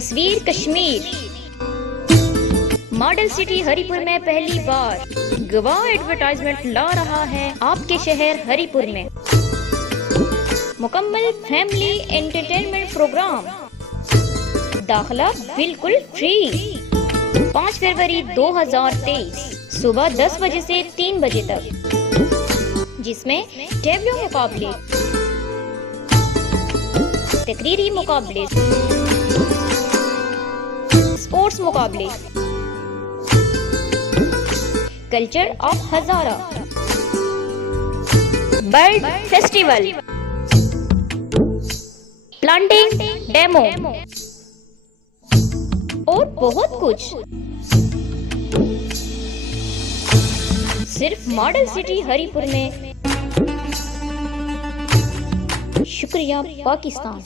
तस्वीर Kashmir. Model city Haripur में पहली बार गवाह एडवर्टाइजमेंट ला रहा है आपके शहर हरिपुर में। मुकम्मल फैमिली एंटरटेनमेंट प्रोग्राम, दाखिला बिल्कुल फ्री। 5 फरवरी 2023 सुबह 10 बजे से 3 बजे तक, जिसमें टैबलो मुकाबले, तकरीरी मुकाबले, स्पोर्ट्स मुकाबले, culture of Hazara, bird festival, planting demo और बहुत कुछ सिर्फ मॉडल सिटी हरिपुर में। शुक्रिया पाकिस्तान।